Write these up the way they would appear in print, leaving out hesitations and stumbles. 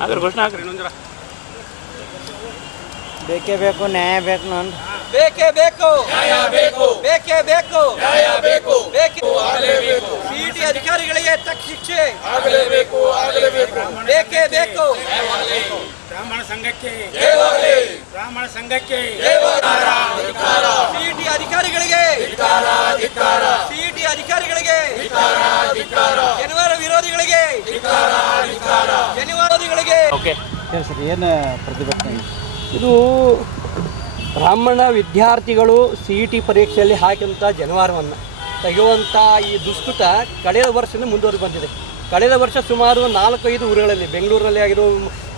ಹಾಗಾದ್ರೆ ಘೋಷಣೆ ಹಾಕ್ರಿ ಇನ್ನೊಂದರ. ಬೇಕೇ ಬೇಕು, ನ್ಯಾಯ ಬೇಕು. ನಾನು ಬೇಕೇ ಬೇಕು, ನ್ಯಾಯ ಬೇಕು, ಬೇಕೇ ಬೇಕು, ನ್ಯಾಯ ಬೇಕು, ಆಗಲೇಬೇಕು. ಸಿಇಟಿ ಅಧಿಕಾರಿಗಳಿಗೆ ತಕ್ಕ ಶಿಕ್ಷೆ ಆಗಲೇಬೇಕು, ಆಗಲೇಬೇಕು. ಬೇಕೇ ಬೇಕು. ಬ್ರಾಹ್ಮಣ ಸಂಘಕ್ಕೆ ಜಯವಾಗಲಿ, ಬ್ರಾಹ್ಮಣ ಸಂಘಕ್ಕೆ ಸಿಇಟಿ ಅಧಿಕಾರಿಗಳಿಗೆ, ಸಿಇಟಿ ಅಧಿಕಾರಿಗಳಿಗೆ, ಶನಿವಾರ ವಿರೋಧಿಗಳಿಗೆ, ಶನಿವಾರ ವಿರೋಧಿಗಳಿಗೆ. ಓಕೆ ಸರ್, ಏನು ಪ್ರತಿಭಟನೆ? ಇದು ಬ್ರಾಹ್ಮಣ ವಿದ್ಯಾರ್ಥಿಗಳು CET ಪರೀಕ್ಷೆಯಲ್ಲಿ ಹಾಕಿದಂಥ ಜನವಾರವನ್ನು ತೆಗೆಯುವಂಥ ಈ ದುಷ್ಕೃತ ಕಳೆದ ವರ್ಷದಿಂದ ಮುಂದುವರೆದು ಬಂದಿದೆ. ಕಳೆದ ವರ್ಷ ಸುಮಾರು 4-5 ಊರುಗಳಲ್ಲಿ, ಬೆಂಗಳೂರಲ್ಲಿ ಆಗಿರೋ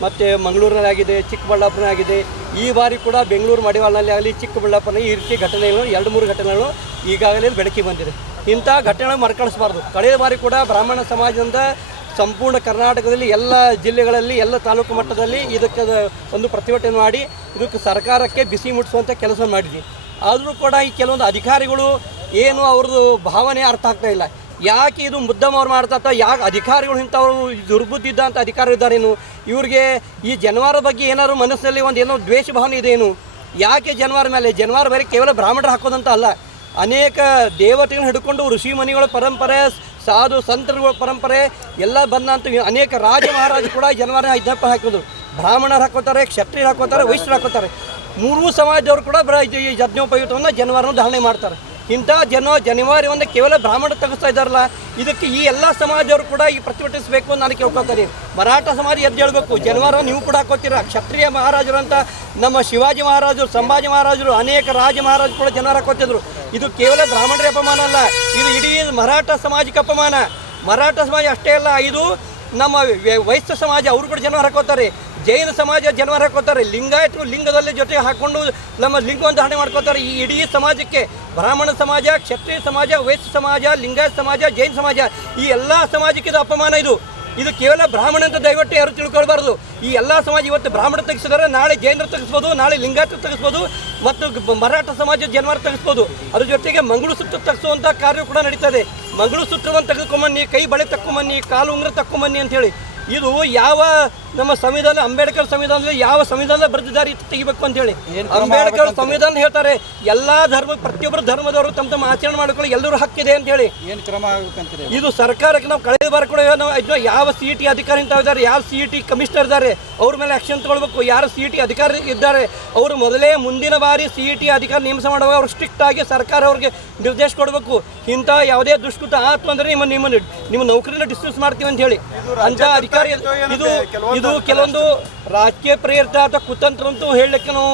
ಮತ್ತು ಮಂಗಳೂರಿನಲ್ಲಿ ಆಗಿದೆ, ಚಿಕ್ಕಬಳ್ಳಾಪುರ ಆಗಿದೆ. ಈ ಬಾರಿ ಕೂಡ ಬೆಂಗಳೂರು ಮಡಿವಾಳನಲ್ಲಿ ಆಗಲಿ, ಚಿಕ್ಕಬಳ್ಳಾಪುರ ಈ ರೀತಿ ಘಟನೆಗಳು 2-3 ಘಟನೆಗಳು ಈಗಾಗಲೇ ಬೆಳಕಿಗೆ ಬಂದಿದೆ. ಇಂಥ ಘಟನೆಗಳು ಮರುಕಳಿಸಬಾರ್ದು. ಕಳೆದ ಬಾರಿ ಕೂಡ ಬ್ರಾಹ್ಮಣ ಸಮಾಜದಿಂದ ಸಂಪೂರ್ಣ ಕರ್ನಾಟಕದಲ್ಲಿ ಎಲ್ಲ ಜಿಲ್ಲೆಗಳಲ್ಲಿ, ಎಲ್ಲ ತಾಲೂಕು ಮಟ್ಟದಲ್ಲಿ ಇದಕ್ಕೆ ಒಂದು ಪ್ರತಿಭಟನೆ ಮಾಡಿ ಇದಕ್ಕೆ ಸರ್ಕಾರಕ್ಕೆ ಬಿಸಿ ಮುಟ್ಟಿಸುವಂಥ ಕೆಲಸ ಮಾಡಿದ್ವಿ. ಆದರೂ ಕೂಡ ಈ ಕೆಲವೊಂದು ಅಧಿಕಾರಿಗಳು ಏನು ಅವ್ರದ್ದು ಭಾವನೆ ಅರ್ಥ ಆಗ್ತಾ ಇಲ್ಲ. ಯಾಕೆ ಇದು ಮುದ್ದಮ್ ಅವ್ರು ಮಾಡ್ತಾ, ಯಾಕೆ ಅಧಿಕಾರಿಗಳು ಇಂಥವ್ರು ದುರ್ಬುದ್ಧಿ ಇದ್ದಂಥ ಅಧಿಕಾರಿ ಇದ್ದಾರೇನು? ಇವ್ರಿಗೆ ಈ ಜನವಾರ ಬಗ್ಗೆ ಏನಾದ್ರು ಮನಸ್ಸಿನಲ್ಲಿ ಒಂದು ಏನೋ ದ್ವೇಷ ಭಾವನೆ ಇದೆಯೇನು? ಯಾಕೆ ಜನವಾರ ಮೇಲೆ? ಜನವಾರ ಬೇರೆ ಕೇವಲ ಬ್ರಾಹ್ಮಣರು ಹಾಕೋದಂತ ಅಲ್ಲ, ಅನೇಕ ದೇವತೆಗಳನ್ನ ಹಿಡ್ಕೊಂಡು ಋಷಿ ಮುನಿಗಳ ಪರಂಪರೆ, ಸಾಧು ಸಂತರುಗಳ ಪರಂಪರೆ ಎಲ್ಲ ಬಂದಂಥ ಅನೇಕ ರಾಜ ಮಹಾರಾಜ ಕೂಡ ಜನವಾರ ಇದಪ್ಪ ಹಾಕೋದು. ಬ್ರಾಹ್ಮಣರು ಹಾಕೋತಾರೆ, ಕ್ಷತ್ರಿಯರು ಹಾಕೋತಾರೆ, ವೈಶ್ಯರು ಹಾಕೋತಾರೆ. 3 ಸಮಾಜದವರು ಕೂಡ ಈ ಯಜ್ಞೋಪಯುಕ್ತವನ್ನು ಜನವಾರವನ್ನು ಧಾರಣೆ ಮಾಡ್ತಾರೆ. ಇಂಥ ಜನವಾರವನ್ನು ಕೇವಲ ಬ್ರಾಹ್ಮಣ ತೆಗೆಸ್ತಾ ಇದ್ದಾರಲ್ಲ, ಇದಕ್ಕೆ ಈ ಎಲ್ಲ ಸಮಾಜದವರು ಕೂಡ ಈ ಪ್ರತಿಭಟಿಸಬೇಕು ಅಂತ ನಾನು ಕೇಳ್ಕೊಳ್ತೀನಿ. ಮರಾಠ ಸಮಾಜ ಎದ್ದು ಹೇಳಬೇಕು, ಜನವಾರ ನೀವು ಕೂಡ ಹಾಕೋತೀರ. ಕ್ಷತ್ರಿಯ ಮಹಾರಾಜರು ಅಂತ ನಮ್ಮ ಶಿವಾಜಿ ಮಹಾರಾಜರು, ಸಂಭಾಜಿ ಮಹಾರಾಜರು, ಅನೇಕ ರಾಜ ಮಹಾರಾಜರು ಕೂಡ ಜನವಾರ ಹಾಕೋತಿದ್ರು. ಇದು ಕೇವಲ ಬ್ರಾಹ್ಮಣರ ಅಪಮಾನ ಅಲ್ಲ, ಇದು ಇಡೀ ಮರಾಠ ಸಮಾಜಕ್ಕೆ ಅಪಮಾನ. ಮರಾಠ ಸಮಾಜ ಅಷ್ಟೇ ಅಲ್ಲ, ಇದು ನಮ್ಮ ವೈಶ್ಯ ಸಮಾಜ, ಅವರು ಕೂಡ ಜನವಾರ ಹಾಕೋತಾರೆ. ಜೈನ ಸಮಾಜ ಜನವಾರ ಹಾಕೋತಾರೆ. ಲಿಂಗಾಯತರು ಲಿಂಗದಲ್ಲಿ ಜೊತೆ ಹಾಕ್ಕೊಂಡು ನಮ್ಮ ಲಿಂಗವನ್ನು ಧಾರಣೆ ಮಾಡ್ಕೋತಾರೆ. ಈ ಇಡೀ ಸಮಾಜಕ್ಕೆ ಬ್ರಾಹ್ಮಣ ಸಮಾಜ, ಕ್ಷತ್ರಿಯ ಸಮಾಜ, ವೈಶ್ಯ ಸಮಾಜ, ಲಿಂಗಾಯತ ಸಮಾಜ, ಜೈನ ಸಮಾಜ, ಈ ಎಲ್ಲ ಸಮಾಜಕ್ಕೆ ಇದು ಅಪಮಾನ. ಇದು ಕೇವಲ ಬ್ರಾಹ್ಮಣ ಅಂತ ದಯವಿಟ್ಟು ಯಾರು ತಿಳ್ಕೊಳ್ಬಾರ್ದು. ಈ ಎಲ್ಲ ಸಮಾಜ ಇವತ್ತು ಬ್ರಾಹ್ಮಣ ತೆಗೆಸಿದರೆ ನಾಳೆ ಜೈನರು ತೆಗೆಸ್ಬೋದು, ನಾಳೆ ಲಿಂಗಾಯತರು ತೆಗೆಸ್ಬೋದು, ಮತ್ತು ಮರಾಠ ಸಮಾಜ ಜನವಾರ ತೆಗೆಸ್ಬೋದು. ಅದ್ರ ಜೊತೆಗೆ ಮಂಗಳಸೂತ್ರ ತೆಗೆಸುವಂಥ ಕಾರ್ಯ ಕೂಡ ನಡೀತದೆ. ಮಂಗಳಸೂತ್ರವನ್ನು ತೆಗೆದುಕೊಂಬನ್ನಿ, ಕೈ ಬಳೆ ತಕ್ಕೊಂಬನ್ನಿ, ಕಾಲು ಉಂಗುರ ತಕ್ಕೊಂಬನ್ನಿ ಅಂತೇಳಿ. ಇದು ಯಾವ ನಮ್ಮ ಸಂವಿಧಾನ, ಅಂಬೇಡ್ಕರ್ ಸಂವಿಧಾನದಲ್ಲಿ ಯಾವ ಸಂವಿಧಾನ ಬರೆದಿದ್ದಾರೆ ತೆಗಿಬೇಕು ಅಂತೇಳಿ. ಅಂಬೇಡ್ಕರ್ ಸಂವಿಧಾನ ಹೇಳ್ತಾರೆ ಎಲ್ಲ ಧರ್ಮ, ಪ್ರತಿಯೊಬ್ಬರು ಧರ್ಮದವರು ತಮ್ಮ ಆಚರಣೆ ಮಾಡಿಕೊಳ್ಳಿ, ಎಲ್ಲರೂ ಹಕ್ಕಿದೆ ಅಂತ ಹೇಳಿ. ಏನು ಕ್ರಮ ಆಗಬೇಕಂತೀರಿ? ಇದು ಸರ್ಕಾರಕ್ಕೆ ನಾವು ಕಳೆದ ಬಾರ ಕೂಡ ಯಾವ CET ಅಧಿಕಾರಿ ಅಂತ ಇದ್ದಾರೆ, ಯಾವ CET ಕಮಿಷನರ್ ಇದ್ದಾರೆ, ಅವ್ರ ಮೇಲೆ ಆಕ್ಷನ್ ತಗೊಳ್ಬೇಕು. ಯಾರು CET ಅಧಿಕಾರಿ ಇದ್ದಾರೆ ಅವರು ಮೊದಲೇ ಮುಂದಿನ ಬಾರಿ CET ಅಧಿಕಾರಿ ನೇಮಕ ಮಾಡುವಾಗ ಅವ್ರು ಸ್ಟ್ರಿಕ್ಟ್ ಆಗಿ ಸರ್ಕಾರ ಅವ್ರಿಗೆ ನಿರ್ದೇಶ ಕೊಡಬೇಕು. ಇಂಥ ಯಾವುದೇ ದುಷ್ಕೃತ ಆಯ್ತು ಅಂದರೆ ನಿಮ್ಮ ನೌಕರಿನ ಡಿಸ್ಮಿಸ್ ಮಾಡ್ತೀವಿ ಅಂತ ಹೇಳಿ ಅಂತ ಅಧಿಕಾರಿ. ಇದು ಕೆಲವೊಂದು ರಾಜಕೀಯ ಪ್ರೇರಿತ ಅಥವಾ ಕುತಂತ್ರ ಅಂತೂ ಹೇಳಲಿಕ್ಕೆ ನಾವು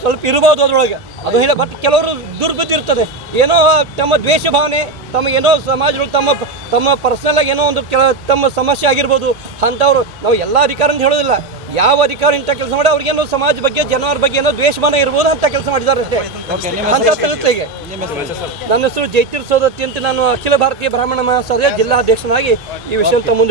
ಸ್ವಲ್ಪ ಇರ್ಬೋದು ಅದರೊಳಗೆ, ಅದು ಹೇಳ. ಬಟ್ ಕೆಲವರು ದುರ್ಬುದ್ಧಿ ಇರ್ತದೆ, ಏನೋ ತಮ್ಮ ದ್ವೇಷ ಭಾವನೆ, ತಮ್ಮ ಏನೋ ಸಮಾಜಗಳು ತಮ್ಮ ಪರ್ಸನಲಾಗಿ ಏನೋ ಒಂದು ತಮ್ಮ ಸಮಸ್ಯೆ ಆಗಿರ್ಬೋದು. ಅಂಥವ್ರು ನಾವು ಎಲ್ಲ ಅಧಿಕಾರ ಅಂತ ಹೇಳೋದಿಲ್ಲ. ಯಾವ ಅಧಿಕಾರ ಇಂಥ ಕೆಲಸ ಮಾಡಿ ಅವ್ರಿಗೇನೋ ಸಮಾಜ ಬಗ್ಗೆ, ಜನರ ಬಗ್ಗೆ ಏನೋ ದ್ವೇಷ ಭಾವನೆ ಇರ್ಬೋದು ಅಂತ ಕೆಲಸ ಮಾಡಿದ್ದಾರೆ ಅಷ್ಟೇ. ಅಂತ ತೆಗುತ್ತೆ. ಈಗ ನನ್ನ ಹೆಸರು ಜೈತೀರ್ ಸೋದತ್ತಿ ಅಂತ, ನಾನು ಅಖಿಲ ಭಾರತೀಯ ಬ್ರಾಹ್ಮಣ ಮಹಾಸಭೆಯ ಜಿಲ್ಲಾಧ್ಯಕ್ಷನಾಗಿ ಈ ವಿಷಯ ಮುಂದೆ